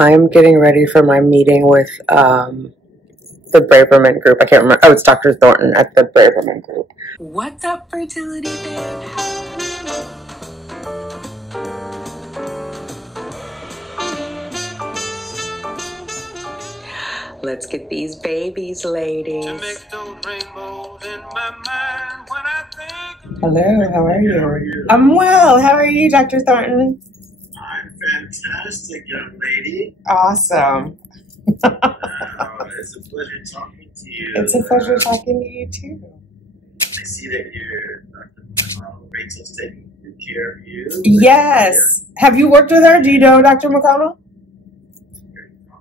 I'm getting ready for my meeting with the Braverman group. I can't remember. Oh, it's Dr. Thornton at the Braverman group. What's up, fertility fam? Let's get these babies, ladies. Hello, how are you? I'm well. How are you, Dr. Thornton? I'm fantastic, young lady. Awesome. It's a pleasure talking to you. It's a pleasure talking to you, too. I see that you're Dr. Rachel's taking good care of you. Yes. Have you worked with her? Do you know Dr. McConnell?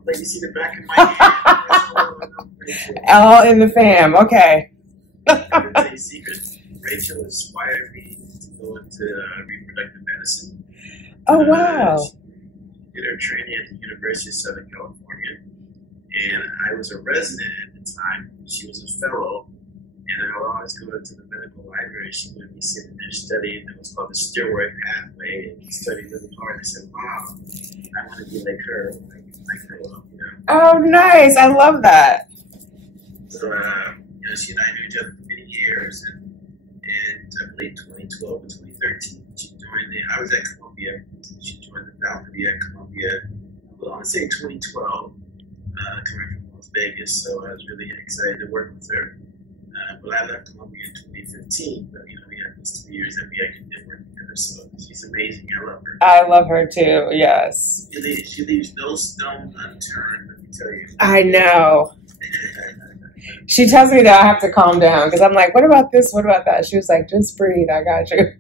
Let me see the back of my hand. All in the fam. Okay. I'm going to tell you a secret. Rachel inspired me to go into reproductive medicine. Oh, wow. She did her training at the University of Southern California. And I was a resident at the time. She was a fellow. And I would always go into the medical library. She would be sitting there studying. It was called the steroid pathway. And she studied really hard. I said, wow, I want to be like her. Like her, you know. Oh, nice. I love that. So, she and I knew each other for many years. And I believe 2012 and 2013, she joined I was at Columbia. She joined the faculty at Columbia. Well, I want to say 2012, coming from Las Vegas. So I was really excited to work with her. But I left Columbia in 2015. But, we had those 2 years that we actually did work together. So she's amazing. I love her. I love her too, yes. She leaves no stone unturned, let me tell you. I know. She tells me that I have to calm down because I'm like, what about this? What about that? She was like, just breathe. I got you.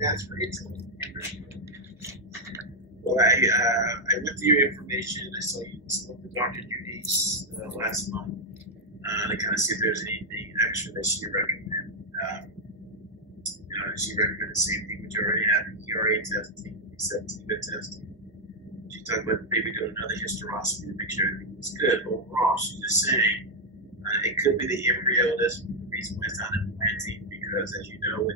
That's Rachel. Well, I went through your information. I saw you spoke to Dr. Eunice last month to kind of see if there's anything extra that she recommended. She recommended the same thing we already had, the ERA testing, the September testing. She talked about maybe doing another hysteroscopy to make sure everything was good. Overall, she's just saying it could be the embryo. That's the reason why it's not implanting, because as you know,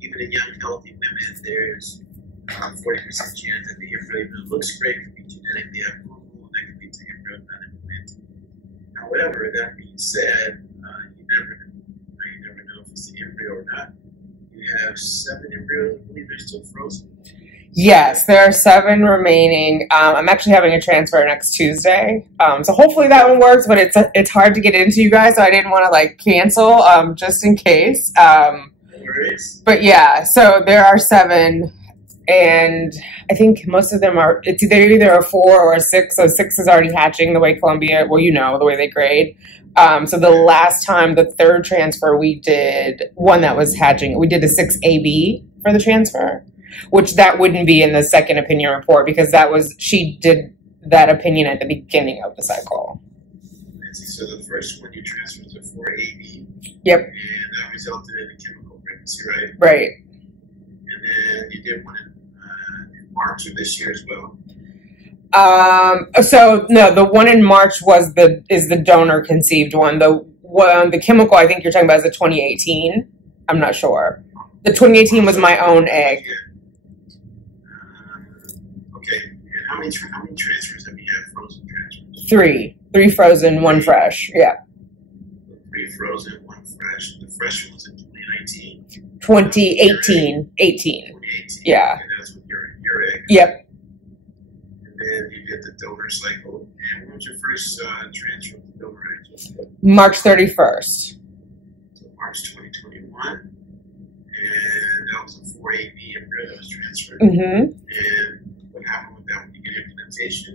even in young, healthy women, there's 40% chance that the embryo looks great, could be genetically abnormal, and that could lead to embryo not implanting. However, that being said, you never know if it's the embryo or not. You have 7 embryos, I believe they're still frozen. Yes, there are 7 remaining. I'm actually having a transfer next Tuesday. So hopefully that one works, but it's hard to get into, you guys, so I didn't want to cancel just in case. No worries. But yeah, so there are 7, and I think most of them are, it's either a 4 or a 6. So 6 is already hatching the way Columbia, the way they grade. So the last time, the 3rd transfer, we did one that was hatching. We did a 6AB for the transfer, which that wouldn't be in the second opinion report because she did that opinion at the beginning of the cycle. So the first one you transferred was a 4AB. Yep. And that resulted in a chemical pregnancy, right? Right. And then you did one in March of this year as well. So no, the one in March is the donor conceived one. The chemical I think you're talking about is the 2018. I'm not sure. The 2018 was my own egg. Okay. And how many transfers have you had? Frozen transfers? 3 frozen, 1 fresh. Yeah. 3 frozen, 1 fresh. The fresh one was in 2019. 2018. 2018. Yeah. And that's with your egg. Yep. And then you did the donor cycle. And when was your first transfer of the donor egg? March 31st. So March 2021. And that was a 4AB embryo that was transferred. Mm-hmm. And what happened with that when you get implantation?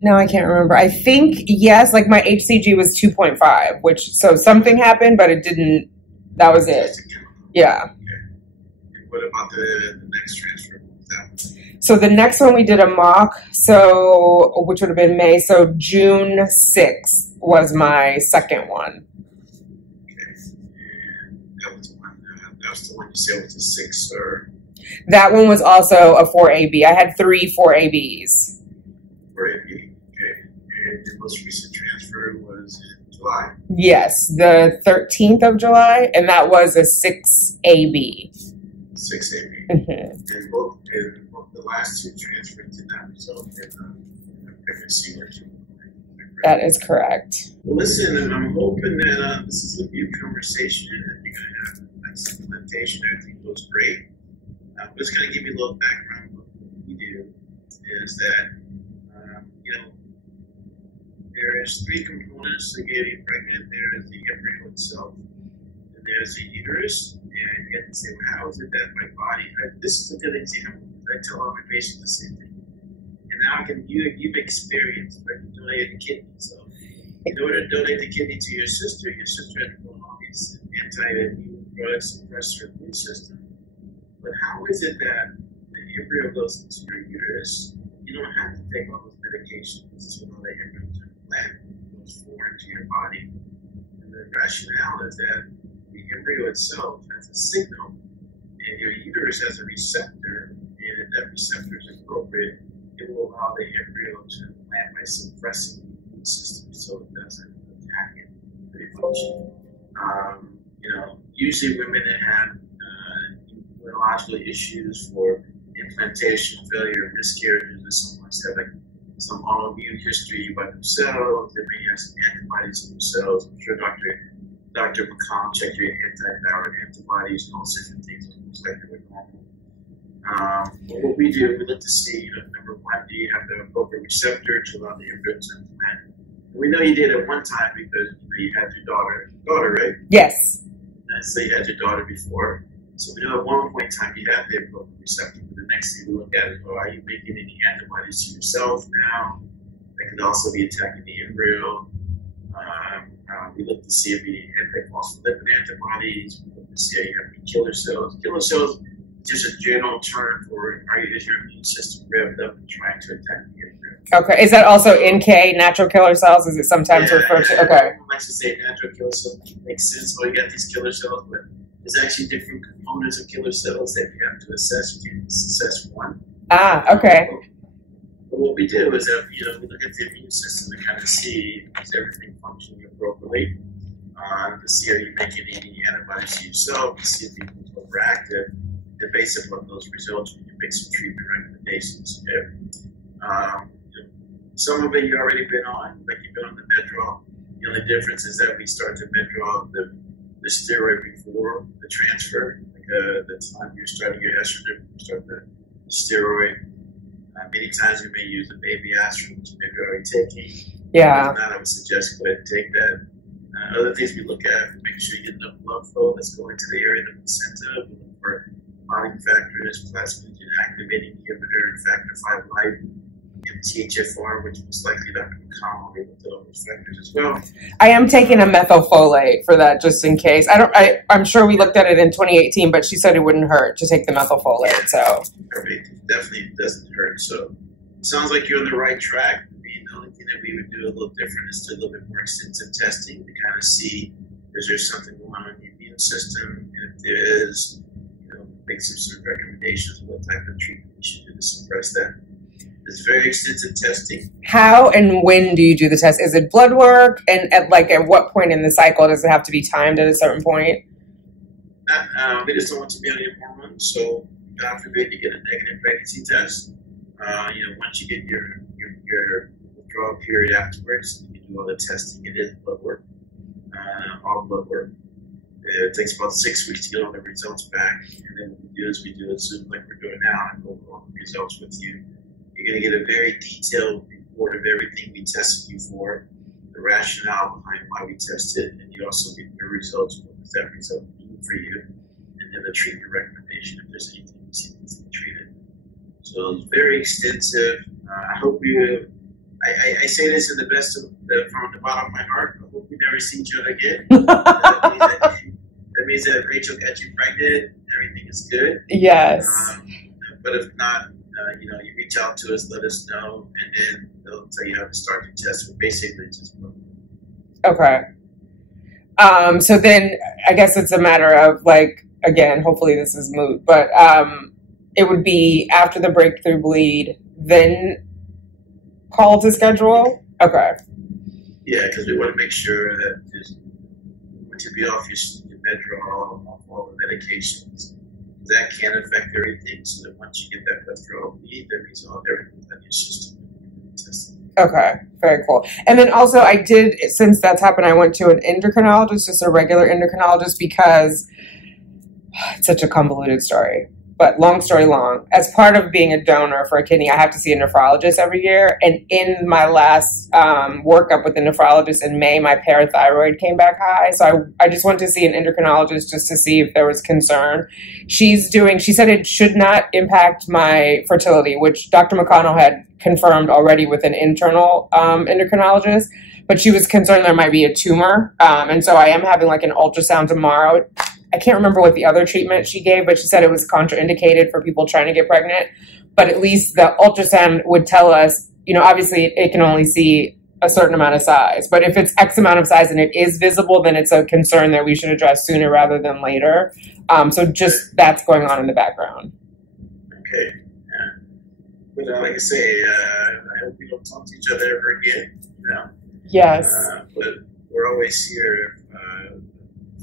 No, I can't remember. I think, yes, my HCG was 2.5, so something happened, but it didn't, that was it. Yeah. Okay. And what about the next transfer? What was that? So the next one we did a mock, which would have been May, so June 6th was my second one. Okay. And that was the one you said was a 6 or? That one was also a 4AB. I had 3 4ABs. 4AB, okay. And your most recent transfer was in July? Yes, the 13th of July, and that was a 6AB. 6 8 Mm-hmm. And both the last 2 transferred did not result in a pregnancy or two. That is correct. Well, listen, I'm hoping that this is a new conversation and you're going to have a nice implementation. Everything goes great. I'm just going to give you a little background of what we do. Is that, there's 3 components to getting pregnant. There is the embryo itself, and there's the uterus. And you have to say, well, how is it that my body, this is a good example. I tell all my patients the same thing. And now you've experienced, right? You donated a kidney. So in order to donate the kidney to your sister had to go on all these anti-immune drugs, suppress her immune system. But how is it that the embryo goes into your uterus? You don't have to take all those medications to allow the embryo to implant those foreign to your body. And the rationale is that the embryo itself has a signal, and your uterus has a receptor, and if that receptor is appropriate, it will allow the embryo to implant by suppressing the immune system so it doesn't attack it very much. Usually women that have immunological issues for implantation failure, miscarriages, and someone have like some autoimmune history by themselves. They may have some antibodies in themselves. I'm sure Dr. McCollum checked your anti-thyroid antibodies and all sorts of things. Most likely they're normal. But what we do, we look to see, number one, do you have the appropriate receptor to allow the embryo to implant? And we know you did it one time because you had your daughter, right? Yes. And so you had your daughter before. So we know at one point in time you have the appropriate receptor. But the next thing we look at is, are you making any antibodies to yourself now? That could also be attacking the embryo. We look to see if you have anti-phospholipid antibodies. We look to see if you have any killer cells. Killer cells is just a general term for is your immune system revved up and trying to attack the embryo. Okay. Is that also NK, natural killer cells? Is it sometimes referred to? Okay. Everyone likes to say natural killer cells, which makes sense. Oh, you got these killer cells, but there's actually different components of killer cells that you have to assess. You can't assess one. Okay. But what we do is that we look at the immune system to kind of see is everything functioning appropriately. To see are you making any antibodies to yourself, to see if you're overactive, and based upon those results, we can make some treatment recommendations. Some of it you've already been on, like you've been on the Medrol. The only difference is that we start to Medrol the steroid before the transfer, like the time you're starting your estrogen, you start the steroid. Many times we may use a baby aspirin, which you may be already taking. Yeah. If not, I would suggest go ahead and take that. Other things we look at, make sure you get enough blood flow that's going to the area of the placenta. We look for bonding factors, plasminogen activating inhibitor, factor V life, MTHFR, which most likely Dr. McCollum will be able to look at those factors as well. I am taking a methylfolate for that just in case. I'm sure we looked at it in 2018, but she said it wouldn't hurt to take the methylfolate. So Perfect. Definitely doesn't hurt. So it sounds like you're on the right track. The only thing that we would do a little different is do a little bit more extensive testing to kind of see is there something going on in the immune system, and if there is, make some sort of recommendations of what type of treatment we should do to suppress that. It's very extensive testing. how and when do you do the test? Is it blood work? And at what point in the cycle does it have to be timed at a certain point? We just don't want to be on your hormones, so God forbid you get a negative pregnancy test. Once you get your withdrawal period afterwards, you do all the testing. It is blood work, all blood work. It takes about 6 weeks to get all the results back, and then what we do is we do a Zoom like we're doing now and go over all the results with you. You're going to get a very detailed report of everything we tested you for, the rationale behind why we tested, and you also get your results. What does that result mean for you? And then the treatment recommendation if there's anything you see needs to be treated. So it's very extensive. I hope you. I say this in the best of from the bottom of my heart. I hope we never see each other again. That means that Rachel got you pregnant. Everything is good. Yes. But if not, you reach out to us, let us know, and then they'll tell you how to start your test. But basically, just Okay. So then I guess it's a matter of again, hopefully this is moot, but it would be after the breakthrough bleed, then call to schedule? Okay. Yeah, because we want to make sure that once you be off your Medrol, off all the medications, that can affect everything. So that once you get that withdrawal bleed, that means everything's in your system. Okay, very cool. And then also I did, since that's happened, I went to an endocrinologist, just a regular endocrinologist, because it's such a convoluted story. But long story long, as part of being a donor for a kidney, I have to see a nephrologist every year. And in my last workup with the nephrologist in May, my parathyroid came back high. So I just went to see an endocrinologist just to see if there was concern. She said it should not impact my fertility, which Dr. McConnell had confirmed already with an internal endocrinologist. But she was concerned there might be a tumor. And so I am having like an ultrasound tomorrow. I can't remember what the other treatment she gave, but she said it was contraindicated for people trying to get pregnant. But at least the ultrasound would tell us, you know, obviously it can only see a certain amount of size. But if it's X amount of size and it is visible, then it's a concern that we should address sooner rather than later. So just that's going on in the background. Okay. Yeah. But like I say, I hope we don't talk to each other ever again. You know? Yes. But we're always here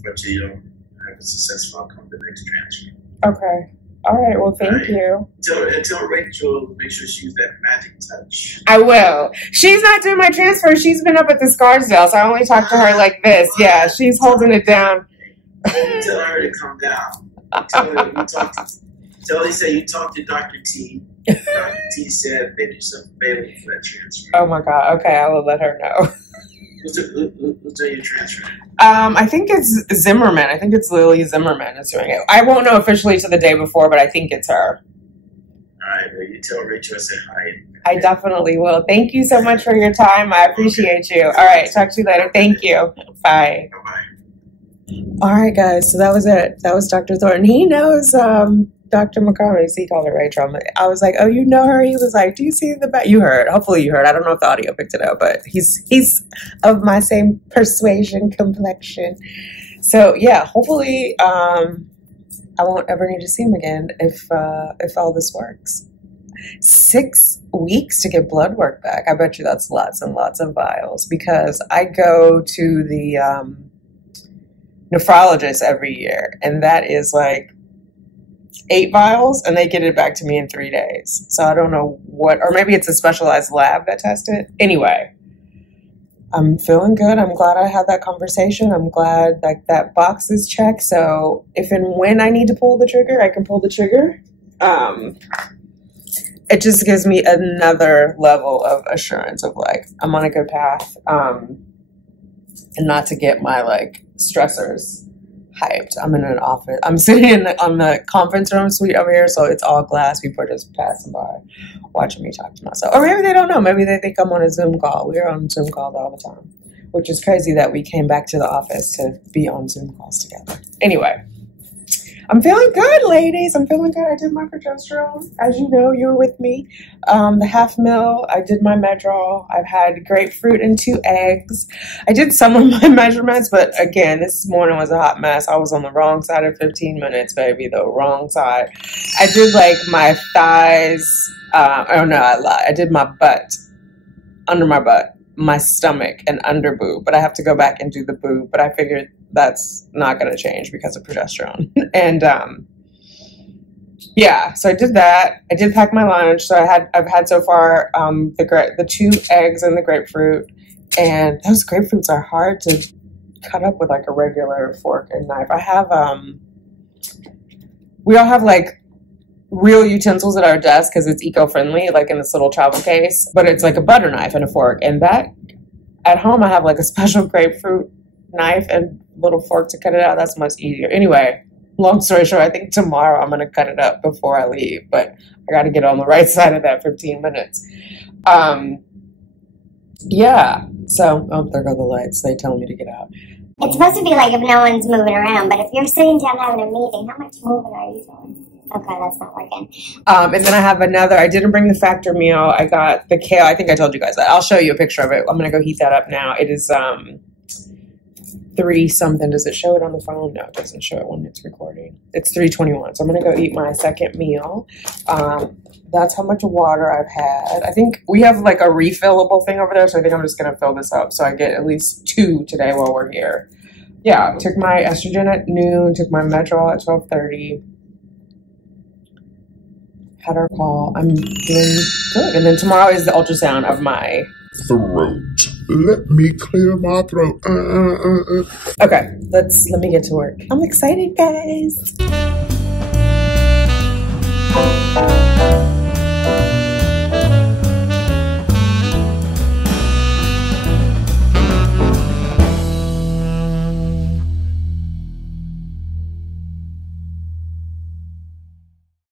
if you don't have a successful outcome the next transfer. Okay. All right. Well, thank you. Tell Rachel, make sure she use that magic touch. I will. She's not doing my transfer. She's been up at the Scarsdale, so I only talk to her like this. Yeah, she's holding it down. Tell her to come down. Tell her you talked to Dr. T. Dr. T said, make yourself available for that transfer. Oh my God. Okay, I will let her know. Who's doing your transfer? I think it's Zimmerman. I think it's Lily Zimmerman is doing it. I won't know officially to the day before, but I think it's her. All right. Well, you tell Rachel I said hi. I definitely will. Thank you so much for your time. I appreciate you. All right. Talk to you later. Thank you. Bye. Bye-bye. All right, guys. So that was it. That was Dr. Thornton. He knows Dr. McConnell. He called her Rachel. I was like, oh, you know her? He was like, do you see the back? You heard. Hopefully you heard. I don't know if the audio picked it up, but he's of my same persuasion complexion. So yeah, hopefully I won't ever need to see him again if all this works. 6 weeks to get blood work back. I bet you that's lots and lots of vials, because I go to the nephrologist every year, and that is like 8 vials, and they get it back to me in 3 days. So I don't know what, or maybe it's a specialized lab that tests it. Anyway, I'm feeling good. I'm glad I had that conversation. I'm glad that box is checked. So if and when I need to pull the trigger, I can pull the trigger. It just gives me another level of assurance of like, I'm on a good path, and not to get my like stressors hyped. I'm in an office. I'm sitting on the conference room suite over here, so it's all glass. People are just passing by, watching me talk to myself. Or maybe they don't know. Maybe they think I'm on a Zoom call. We're on Zoom calls all the time, which is crazy that we came back to the office to be on Zoom calls together. Anyway, I'm feeling good, ladies. I'm feeling good. I did my progesterone. As you know, you were with me. The 1/2 ml, I did my Medrol. I've had grapefruit and 2 eggs. I did some of my measurements, but again, this morning was a hot mess. I was on the wrong side of 15 minutes, baby, the wrong side. I did like my thighs. Oh no, I lied. I did my butt, under my butt, my stomach, and under boob, but I have to go back and do the boob. But I figured that's not going to change because of progesterone. And yeah, so I did that. I did pack my lunch. So I've had so far the 2 eggs and the grapefruit, and those grapefruits are hard to cut up with like a regular fork and knife. I have we all have like real utensils at our desk because it's eco-friendly, like in this little travel case, but it's like a butter knife and a fork. And that at home I have like a special grapefruit knife and little fork to cut it out. That's much easier. Anyway, long story short, I think tomorrow I'm going to cut it up before I leave, but I got to get on the right side of that 15 minutes. Yeah, so, oh, there go the lights. They tell me to get out. It's supposed to be like if no one's moving around, but if you're sitting down having a meeting, how much moving are you doing? Okay, that's not working. And then I have another, I didn't bring the factor meal. I got the kale. I think I told you guys that. I'll show you a picture of it. I'm going to go heat that up now. It is 3 something. Does it show it on the phone? No, it doesn't show it when it's recording. It's 3:21. So I'm going to go eat my second meal. That's how much water I've had. I think we have like a refillable thing over there, so I think I'm just going to fill this up so I get at least 2 today while we're here. Yeah, took my estrogen at noon, took my Medrol at 12:30. had our call. I'm doing good. And then tomorrow is the ultrasound of my throat. Let me clear my throat. Okay, let me get to work. I'm excited, guys.